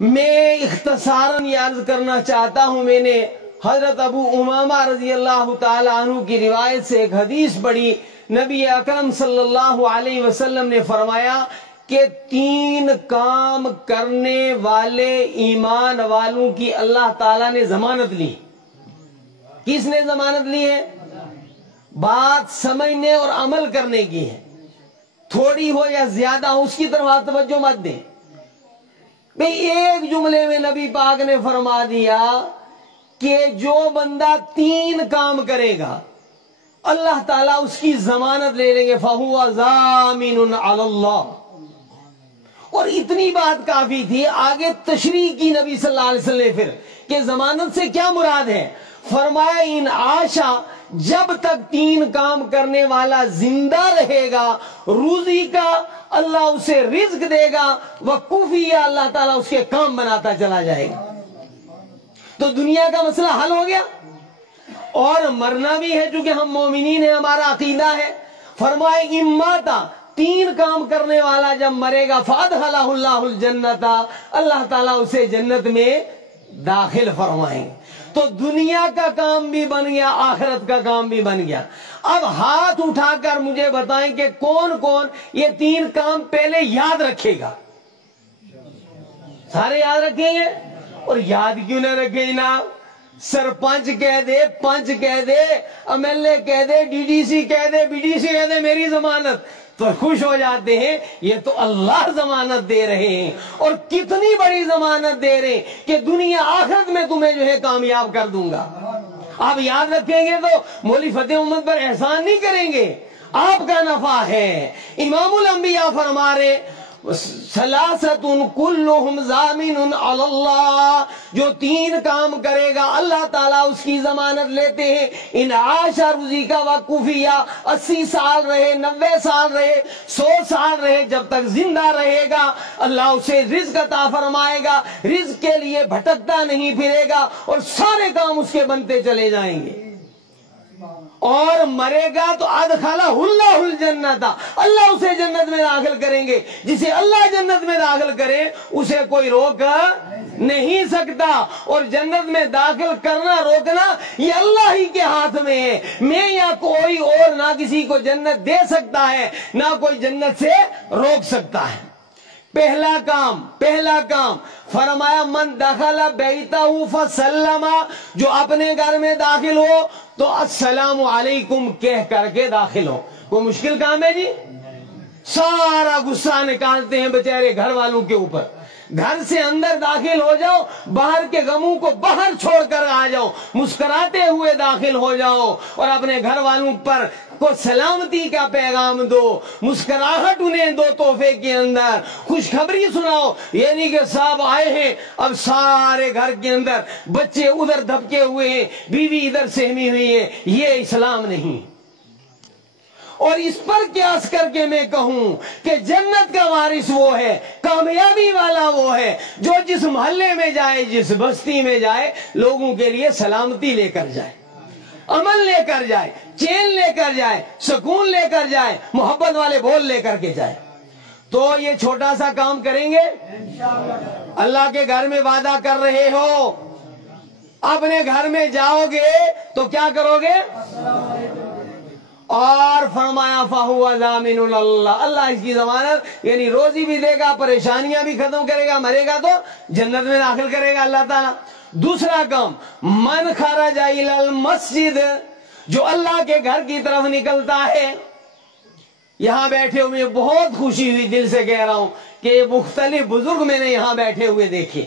میں اختصاراً یہ عرض کرنا چاہتا ہوں، میں نے حضرت ابو امامہ رضی اللہ تعالی عنہ کی روایت سے ایک حدیث پڑھی، نبی اکرم صلی اللہ علیہ وسلم نے فرمایا کہ 3 کام کرنے والے ایمان والوں کی اللہ تعالیٰ نے ضمانت لی۔ کس نے ضمانت لی ہے؟ بات سمجھنے اور عمل کرنے کی ہے، تھوڑی ہو یا زیادہ ہو اس کی طرف توجہ مت دیں۔ بھئی ایک جملے میں نبی پاک نے فرما دیا کہ جو بندہ 3 کام کرے گا اللہ تعالیٰ اس کی ضمانت لے لیں گے، فَهُوَ ضَامِنٌ عَلَى اللَّهِ۔ اور اتنی بات کافی تھی، آگے تشریح کی نبی صلی اللہ علیہ وسلم نے پھر کہ ضمانت سے کیا مراد ہے؟ فرمایا ان عاشا، جب تک 3 کام کرنے والا زندہ رہے گا روزی کا اللہ اسے رزق دے گا، وقوفیہ اللہ تعالیٰ اس کے کام بناتا چلا جائے گا۔ تو دنیا کا مسئلہ حل ہو گیا، اور مرنا بھی ہے چونکہ ہم مومنین ہیں، ہمارا عقیدہ ہے۔ فرمائے اماتا، 3 کام کرنے والا جب مرے گا فادخلہ اللہ الجنت، اللہ تعالیٰ اسے جنت میں داخل فرمائیں گے۔ تو دنیا کا کام بھی بن گیا، آخرت کا کام بھی بن گیا۔ اب ہاتھ اٹھا کر مجھے بتائیں کہ کون کون یہ 3 کام پہلے یاد رکھے گا؟ سارے یاد رکھیں گے؟ اور یاد کیوں نہ رکھیں جناب؟ سرپنچ کہہ دے، پنچ کہہ دے، MLA کہہ دے، DDC کہہ دے، BDC کہہ دے میری ضمانت، تو خوش ہو جاتے ہیں۔ یہ تو اللہ ضمانت دے رہے ہیں، اور کتنی بڑی ضمانت دے رہے ہیں کہ دنیا آخرت میں تمہیں جو ہے کامیاب کر دوں گا۔ آپ یاد رکھیں گے تو مولوی فتح محمد پر احسان نہیں کریں گے، آپ کا نفع ہے۔ امام الانبیاء فرما رہے ثلاثۃ کلہم ضامن علی اللہ، جو 3 کام کرے گا اللہ تعالیٰ اس کی ضمانت لیتے ہیں۔ ان عاشا روزی کا وقوفیہ، 80 سال رہے، 90 سال رہے، 100 سال رہے، جب تک زندہ رہے گا اللہ اسے رزق عطا فرمائے گا، رزق کے لیے بھٹکتا نہیں پھرے گا، اور سارے کام اس کے بنتے چلے جائیں گے۔ اور مرے گا تو ادخلہ اللہ الجنت، اللہ اسے جنت میں داخل کریں گے۔ جسے اللہ جنت میں داخل کرے اسے کوئی روک نہیں سکتا، اور جنت میں داخل کرنا روکنا یہ اللہ ہی کے ہاتھ میں ہے۔ میں یا کوئی اور نہ کسی کو جنت دے سکتا ہے، نہ کوئی جنت سے روک سکتا ہے۔ پہلا کام فرمایا من دخل بیتہ فسلم، جو اپنے گھر میں داخل ہو تو السلام علیکم کہہ کر کے داخل ہو۔ کوئی مشکل کام ہے جی؟ سارا غصہ نکالتے ہیں بیچارے گھر والوں کے اوپر۔ گھر سے اندر داخل ہو جاؤ، باہر کے غموں کو باہر چھوڑ کر آ جاؤ، مسکراتے ہوئے داخل ہو جاؤ، اور اپنے گھر والوں پر کو سلامتی کا پیغام دو، مسکراہٹ انہیں دو، تحفے کے اندر خوشخبری سناؤ۔ یہ نہیں کہ صاحب آئے ہیں اب سارے گھر کے اندر بچے ادھر دھبکے ہوئے ہیں، بیوی ادھر سہمی ہوئی ہے، یہ اسلام نہیں۔ اور اس پر قیاس کر کے میں کہوں کہ جنت کا وارث وہ ہے، کامیابی والا وہ ہے جو جس محلے میں جائے، جس بستی میں جائے، لوگوں کے لیے سلامتی لے کر جائے، امن لے کر جائے، چین لے کر جائے، سکون لے کر جائے، محبت والے بول لے کر کے جائے۔ تو یہ چھوٹا سا کام کریں گے؟ اللہ کے گھر میں وعدہ کر رہے ہو، اپنے گھر میں جاؤ گے تو کیا کرو گے؟ اور فرمایا فَهُوَ ضَامِنٌ اللہ، اللہ اس کی ضمانت، یعنی روزی بھی دے گا، پریشانیاں بھی ختم کرے گا، مرے گا تو جنت میں داخل کرے گا اللہ تعالیٰ۔ دوسرا کام من خرج الی المسجد، جو اللہ کے گھر کی طرف نکلتا ہے۔ یہاں بیٹھے ہوئے بہت خوشی ہوئی، دل سے کہہ رہا ہوں کہ مختلف بزرگ میں نے یہاں بیٹھے ہوئے دیکھے،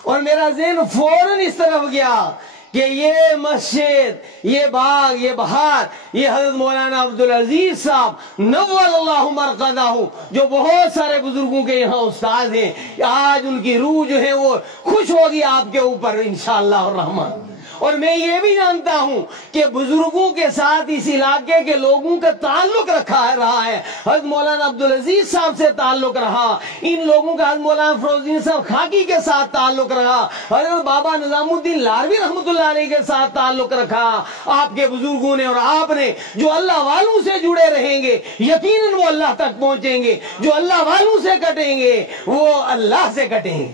اور میرا ذہن فوراً اس طرف گیا کہ یہ مسجد، یہ باغ، یہ بہار، یہ حضرت مولانا عبدالعزیز صاحب نور اللہ مرقدہ، جو بہت سارے بزرگوں کے یہاں استاد ہیں، آج ان کی روح جو ہے وہ خوش ہوگی آپ کے اوپر انشاءاللہ الرحمن۔ اور میں یہ بھی جانتا ہوں کہ بزرگوں کے ساتھ اس علاقے کے لوگوں کا تعلق رہا ہے. حضرت مولانا عبدالعزیز صاحب سے تعلق رہا, ان لوگوں کا حضرت مولانا فروزین صاحب خاکی کے ساتھ تعلق رہا, حضرت بابا نظام الدین لاروی رحمۃ اللہ علیہ کے ساتھ تعلق رکھا آپ کے بزرگوں نے. اور آپ نے جو اللہ والوں سے جڑے رہیں گے یقیناً وہ اللہ تک پہنچیں گے, جو اللہ والوں سے کٹیں گے وہ اللہ سے کٹیں گے.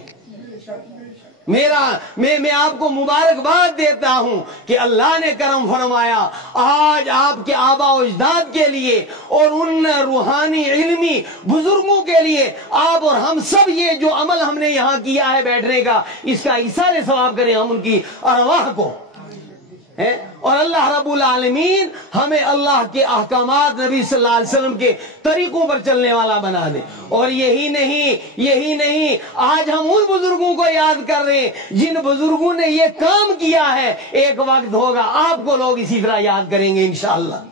میں آپ کو مبارکباد دیتا ہوں کہ اللہ نے کرم فرمایا آج آپ کے آبا و اجداد کے لیے اور ان روحانی علمی بزرگوں کے لیے آپ اور ہم سب یہ جو عمل ہم نے یہاں کیا ہے بیٹھنے کا, اس کا ایثار ثواب کریں ہم ان کی ارواح کو. اور اللہ رب العالمین ہمیں اللہ کے احکامات نبی صلی اللہ علیہ وسلم کے طریقوں پر چلنے والا بنا دے. اور یہی نہیں آج ہم ان بزرگوں کو یاد کر رہے ہیں جن بزرگوں نے یہ کام کیا ہے. ایک وقت ہوگا آپ کو لوگ اسی طرح یاد کریں گے انشاءاللہ.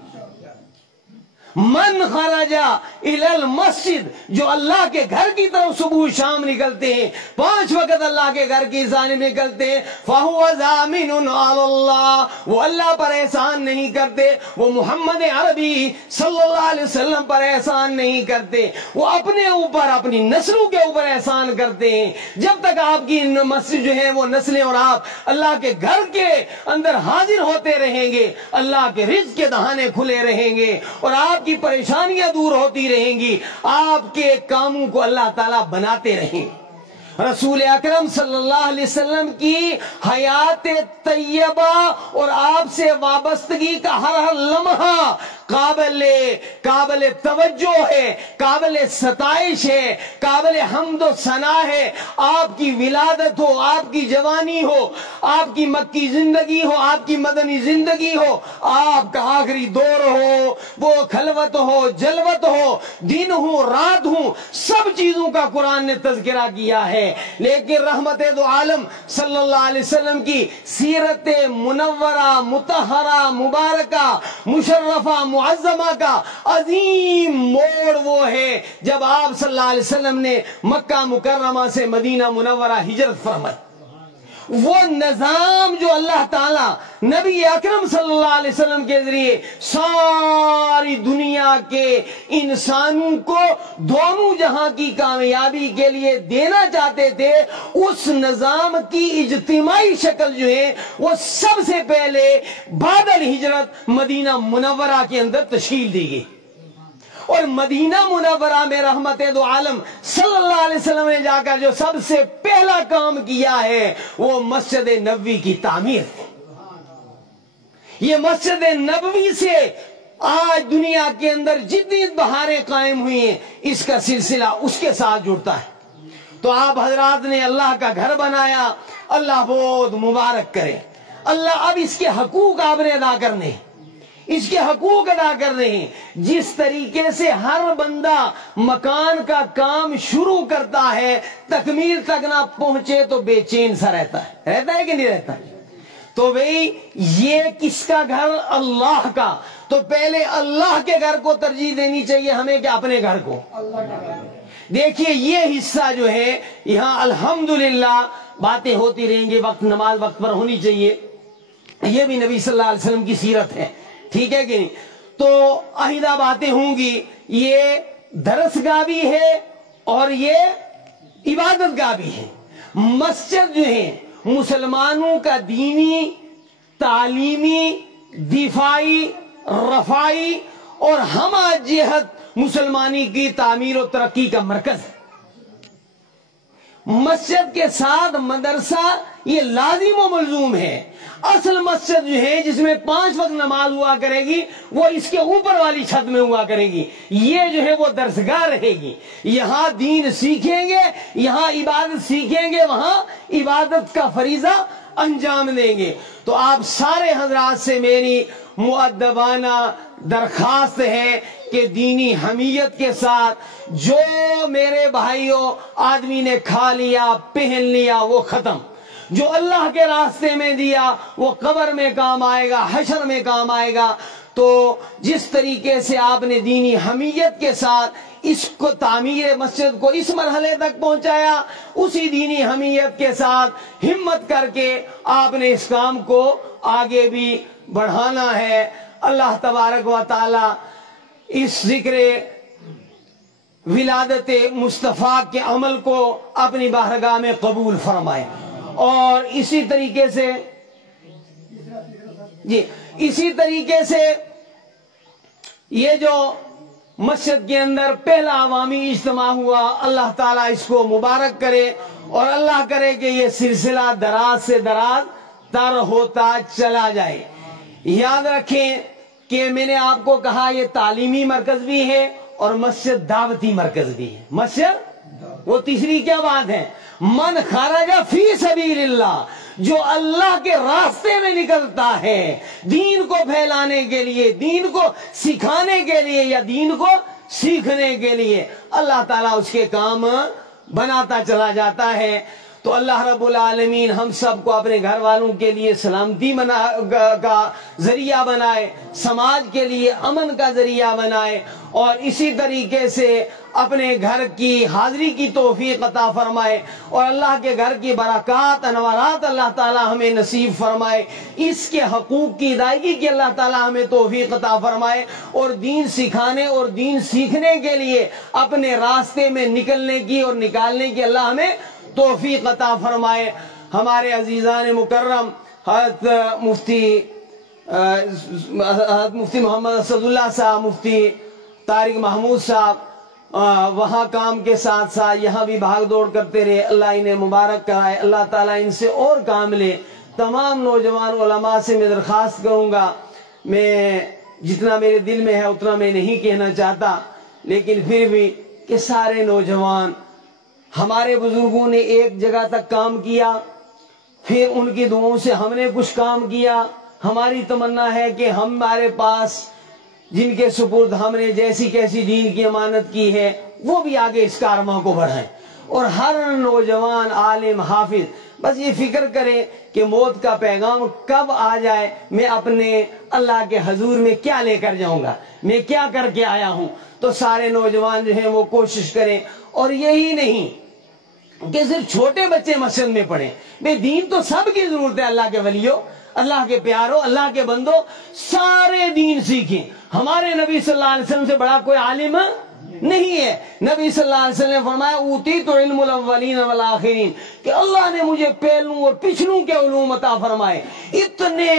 من خرجا الی المسجد, جو اللہ کے گھر کی طرف صبح شام نکلتے ہیں, 5 وقت اللہ کے گھر کی جانب نکلتے ہیں, فہو ضامن علی اللہ, وہ اللہ پر احسان نہیں کرتے, وہ محمد عربی صلی اللہ علیہ وسلم پر احسان نہیں کرتے, وہ اپنے اوپر اپنی نسلوں کے اوپر احسان کرتے ہیں. جب تک آپ کی مسجد جو ہے وہ نسلیں اور آپ اللہ کے گھر کے اندر حاضر ہوتے رہیں گے, اللہ کے رزق کے دہانے کھلے رہیں گے اور آپ کی پریشانیاں دور ہوتی رہیں گی, آپ کے کاموں کو اللہ تعالیٰ بناتے رہیں. رسول اکرم صلی اللہ علیہ وسلم کی حیات طیبہ اور آپ سے وابستگی کا ہر لمحہ قابل توجہ ہے, قابل ستائش ہے, قابل حمد و ثنا ہے. آپ کی ولادت ہو, آپ کی جوانی ہو, آپ کی مکی زندگی ہو, آپ کی مدنی زندگی ہو, آپ کا آخری دور ہو, وہ خلوت ہو, جلوت ہو, دن ہو, رات ہو, سب چیزوں کا قرآن نے تذکرہ کیا ہے. لیکن رحمت دو عالم صلی اللہ علیہ وسلم کی سیرت منورہ مطہرہ مبارکہ مشرفہ معظمہ کا عظیم موڑ وہ ہے جب آپ صلی اللہ علیہ وسلم نے مکہ مکرمہ سے مدینہ منورہ ہجرت فرمائی. وہ نظام جو اللہ تعالیٰ نبی اکرم صلی اللہ علیہ وسلم کے ذریعے ساری دنیا کے انسانوں کو دونوں جہاں کی کامیابی کے لیے دینا چاہتے تھے, اس نظام کی اجتماعی شکل جو ہے وہ سب سے پہلے بعد الہجرت مدینہ منورہ کے اندر تشکیل دی گئی. اور مدینہ منورہ میں رحمت دو عالم صلی اللہ علیہ وسلم نے جا کر جو سب سے پہلا کام کیا ہے وہ مسجد نبوی کی تعمیر. یہ مسجد نبوی سے آج دنیا کے اندر جتنی بہاریں قائم ہوئی ہیں اس کا سلسلہ اس کے ساتھ جڑتا ہے. تو آپ حضرات نے اللہ کا گھر بنایا, اللہ بہت مبارک کرے. اللہ اب اس کے حقوق آپ نے ادا کرنے, اس کے حقوق ادا کر رہے ہیں. جس طریقے سے ہر بندہ مکان کا کام شروع کرتا ہے تکمیل تک نہ پہنچے تو بے چین سا رہتا ہے کہ نہیں رہتا؟ تو بھئی یہ کس کا گھر؟ اللہ کا. تو پہلے اللہ کے گھر کو ترجیح دینی چاہیے ہمیں کہ اپنے گھر کو. دیکھیے یہ حصہ جو ہے یہاں الحمدللہ باتیں ہوتی رہیں گی, وقت نماز وقت پر ہونی چاہیے, یہ بھی نبی صلی اللہ علیہ وسلم کی سیرت ہے, ٹھیک ہے کہ نہیں؟ تو عہدہ باتیں ہوں گی. یہ درس گاہ بھی ہے اور یہ عبادت گاہ بھی ہے. مسجد جو ہے مسلمانوں کا دینی, تعلیمی, دفاعی, رفاعی اور ہمہ جہت مسلمانی کی تعمیر و ترقی کا مرکز ہے. مسجد کے ساتھ مدرسہ یہ لازم و ملزوم ہے. اصل مسجد جو ہے جس میں 5 وقت نماز ہوا کرے گی وہ اس کے اوپر والی چھت میں ہوا کرے گی. یہ جو ہے وہ درسگاہ رہے گی. یہاں دین سیکھیں گے, یہاں عبادت سیکھیں گے, وہاں عبادت کا فریضہ انجام دیں گے. تو آپ سارے حضرات سے میری مؤدبانہ درخواست ہے کہ دینی حمیت کے ساتھ جو میرے بھائیوں آدمی نے کھا لیا پہن لیا وہ ختم. جو اللہ کے راستے میں دیا وہ قبر میں کام آئے گا, حشر میں کام آئے گا. تو جس طریقے سے آپ نے دینی حمیت کے ساتھ اس کو تعمیر مسجد کو اس مرحلے تک پہنچایا، اسی دینی حمیت کے ساتھ ہمت کر کے آپ نے اس کام کو آگے بھی بڑھانا ہے۔ اللہ تبارک و تعالی اس ذکر ولادت مصطفیٰ کے عمل کو اپنی بارگاہ میں قبول فرمائے، اور اسی طریقے سے یہ جو مسجد کے اندر پہلا عوامی اجتماع ہوا، اللہ تعالیٰ اس کو مبارک کرے، اور اللہ کرے کہ یہ سلسلہ دراز سے دراز تر ہوتا چلا جائے۔ یاد رکھیں کہ میں نے آپ کو کہا یہ تعلیمی مرکز بھی ہے اور مسجد دعوتی مرکز بھی ہے۔ مسجد وہ تیسری کیا بات ہے؟ من خرج فی سبیل اللہ، جو اللہ کے راستے میں نکلتا ہے دین کو پھیلانے کے لیے، دین کو سکھانے کے لیے یا دین کو سیکھنے کے لیے، اللہ تعالیٰ اس کے کام بناتا چلا جاتا ہے۔ تو اللہ رب العالمین ہم سب کو اپنے گھر والوں کے لیے سلامتی کا ذریعہ بنائے، سماج کے لیے امن کا ذریعہ بنائے، اور اسی طریقے سے اپنے گھر کی حاضری کی توفیق عطا فرمائے، اور اللہ کے گھر کی برکات انوارات اللہ تعالی ہمیں نصیب فرمائے، اس کے حقوق کی ادائیگی کی اللہ تعالی ہمیں توفیق عطا فرمائے، اور دین سکھانے اور دین سیکھنے کے لیے اپنے راستے میں نکلنے کی اور نکالنے کی اللہ ہمیں توفیق عطا فرمائے۔ ہمارے عزیزان مکرم حضرت مفتی محمد اسد اللہ صاحب، مفتی طارق محمود صاحب وہاں کام کے ساتھ ساتھ یہاں بھی بھاگ دوڑ کرتے رہے، اللہ انہیں مبارک کرائے، اللہ تعالیٰ ان سے اور کام لے۔ تمام نوجوان علماء سے میں درخواست کروں گا، میں جتنا میرے دل میں ہے اتنا میں نہیں کہنا چاہتا، لیکن پھر بھی کہ سارے نوجوان، ہمارے بزرگوں نے ایک جگہ تک کام کیا، پھر ان کی دعاؤں سے ہم نے کچھ کام کیا، ہماری تمنا ہے کہ ہمارے پاس جن کے سپرد ہم نے جیسی کیسی دین کی امانت کی ہے وہ بھی آگے اس کارواں کو بڑھائیں، اور ہر نوجوان عالم حافظ بس یہ فکر کرے کہ موت کا پیغام کب آ جائے، میں اپنے اللہ کے حضور میں کیا لے کر جاؤں گا، میں کیا کر کے آیا ہوں۔ تو سارے نوجوان جو ہیں وہ کوشش کریں، اور یہی نہیں کہ صرف چھوٹے بچے مسجد میں پڑھیں، بے دین تو سب کی ضرورت ہے، اللہ کے ولیوں، اللہ کے پیاروں، اللہ کے بندوں، سارے دین سیکھیں۔ ہمارے نبی صلی اللہ علیہ وسلم سے بڑا کوئی عالم نہیں ہے۔ نبی صلی اللہ علیہ وسلم نے فرمایا اوتیت علم الاولین والآخرین، کہ اللہ نے مجھے پہلوں اور پچھلوں کے علوم عطا فرمائے۔ اتنے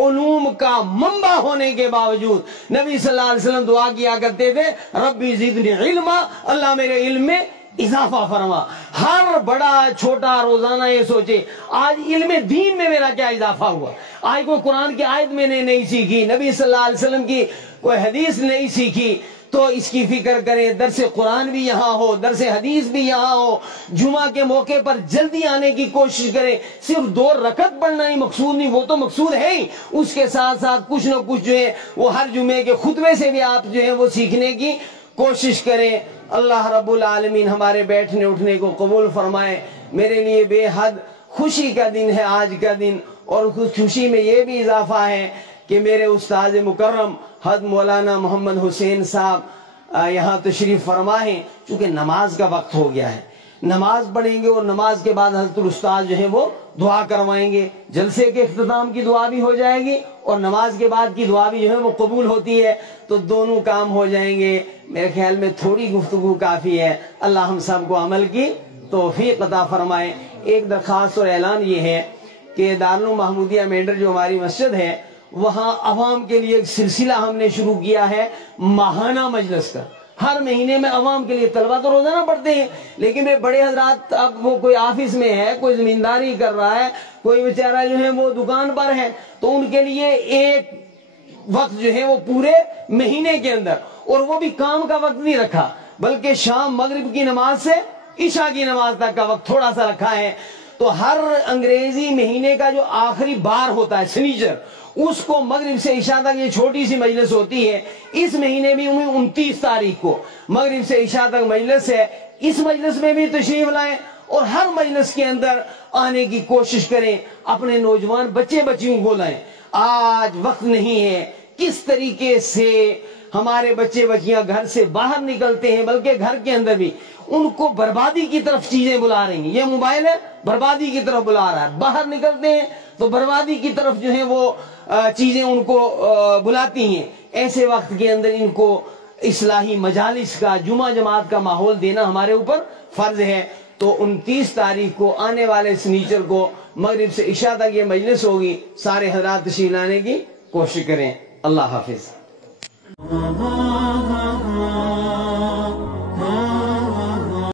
علوم کا منبع ہونے کے باوجود نبی صلی اللہ علیہ وسلم دعا کیا کرتے تھے ربی زدنی علما، اللہ میرے علم میں اضافہ فرما۔ ہر بڑا چھوٹا روزانہ یہ سوچے آج علم دین میں میرا کیا اضافہ ہوا، آج کوئی قرآن کی آیت میں نے نہیں سیکھی، نبی صلی اللہ علیہ وسلم کی کوئی حدیث نہیں سیکھی، تو اس کی فکر کریں، درس قرآن بھی یہاں ہو، درس حدیث بھی یہاں ہو، جمعہ کے موقع پر جلدی آنے کی کوشش کریں۔ صرف 2 رکعت پڑھنا ہی مقصود نہیں، وہ تو مقصود ہے ہی، اس کے ساتھ ساتھ کچھ نہ کچھ جو ہے وہ ہر جمعے کے خطبے سے بھی آپ جو ہے وہ سیکھنے کی کوشش کریں۔ اللہ رب العالمین ہمارے بیٹھنے اٹھنے کو قبول فرمائے۔ میرے لیے بے حد خوشی کا دن ہے آج کا دن، اور خوشی میں یہ بھی اضافہ ہے کہ میرے استاد مکرم حضرت مولانا محمد حسین صاحب یہاں تشریف فرما ہیں۔ چونکہ نماز کا وقت ہو گیا ہے، نماز پڑھیں گے، اور نماز کے بعد حضرت الاستاذ جو ہے وہ دعا کروائیں گے، جلسے کے اختتام کی دعا بھی ہو جائے گی اور نماز کے بعد کی دعا بھی جو ہے وہ قبول ہوتی ہے، تو دونوں کام ہو جائیں گے۔ میرے خیال میں تھوڑی گفتگو کافی ہے، اللہ ہم سب کو عمل کی توفیق عطا فرمائے۔ ایک درخواست اور اعلان یہ ہے کہ دارالعلوم محمودیہ مینڈر جو ہماری مسجد ہے، وہاں عوام کے لیے ایک سلسلہ ہم نے شروع کیا ہے ماہانہ مجلس کا۔ ہر مہینے میں عوام کے لیے، طلبہ تو روزانہ پڑھتے ہیں، لیکن بڑے حضرات اب وہ کوئی آفس میں ہے، کوئی زمینداری کر رہا ہے، کوئی بیچارہ جو ہے وہ دکان پر ہے، تو ان کے لیے ایک وقت جو ہے وہ پورے مہینے کے اندر، اور وہ بھی کام کا وقت نہیں رکھا، بلکہ شام مغرب کی نماز سے عشاء کی نماز تک کا وقت تھوڑا سا رکھا ہے۔ تو ہر انگریزی مہینے کا جو آخری بار ہوتا ہے سنیچر، اس کو مغرب سے عشاء تک یہ چھوٹی سی مجلس ہوتی ہے۔ اس مہینے بھی 29 تاریخ کو مغرب سے عشاء تک مجلس ہے، اس مجلس میں بھی تشریف لائیں، اور ہر مجلس کے اندر آنے کی کوشش کریں، اپنے نوجوان بچے بچیوں کو لائیں۔ آج وقت نہیں ہے، کس طریقے سے ہمارے بچے بچیاں گھر سے باہر نکلتے ہیں بلکہ گھر کے اندر بھی ان کو بربادی کی طرف چیزیں بلا رہی ہیں. یہ موبائل ہے بربادی کی طرف بلا رہا ہے. باہر نکلتے ہیں تو بربادی کی طرف جو ہے وہ چیزیں ان کو بلاتی ہیں. ایسے وقت کے اندر ان کو اصلاحی مجالس کا جمعہ جماعت کا ماحول دینا ہمارے اوپر فرض ہے. تو 29 تاریخ کو آنے والے سنیچر کو مغرب سے عشاء تک یہ مجلس ہوگی. سارے حضرات تشریف لانے کی کوشش کریں. اللہ حافظ.